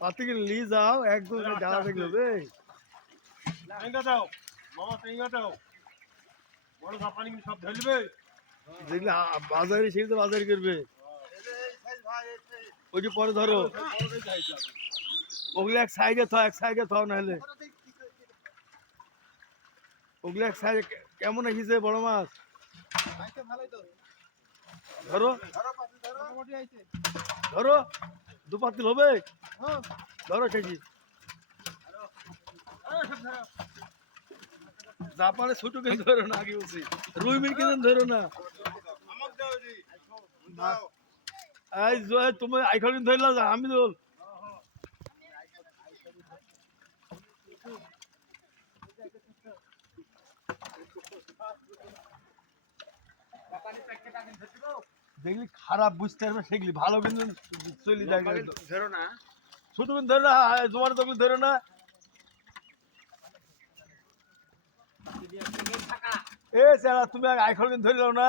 পাতিকে নিয়ে যাও একদম জ্বালা দেখল রে টেঙ্গা দাও মামা টেঙ্গা দাও। বড় সব ধরবে দেখলে বাজারে সেই তো বাজার করবে। ওই যে পরে ধরো। ওগুলো এক সাইডে থাও এক সাইডে থাও নাহলে। ওগুলো এক সাইডে কেমন এসেছে বড় মাছ? ধরো। ধরো। দু পাতিল হবে? ধরো কেজি। জাপানে ধরো না, আগে রুই মিন কিন্তু ধরো না। এই তুমি আইখন ধরলা যা আমি দোল দেখলি খারাপ বুঝতে পারবে সেগুলি ভালো কিন্তু চলি যায় ধরো না। ছোট কিন্তু ধরে না তোমার তখন ধরে না। এ স্যার তুমি আইখন ধরলাও না।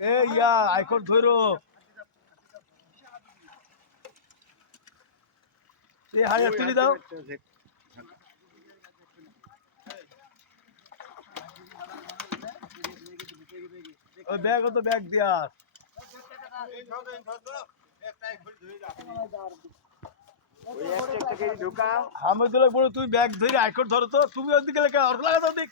এ ইয়া আইকর ধরো এ হারিয়ে তুলি দাও। ওই ব্যাগ তো ব্যাগ দিয়া। বলো তুই ব্যাগ ধরে আইকর ধরো তো। তুমি ওদিকে লেখা অর্থ লাগা দাও দিক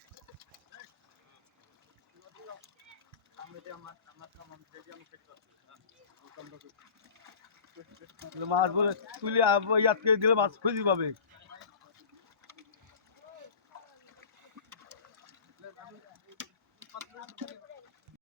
মাছ বলে তুলি ইয়াত দিলে মাছ খুঁজি পাবে।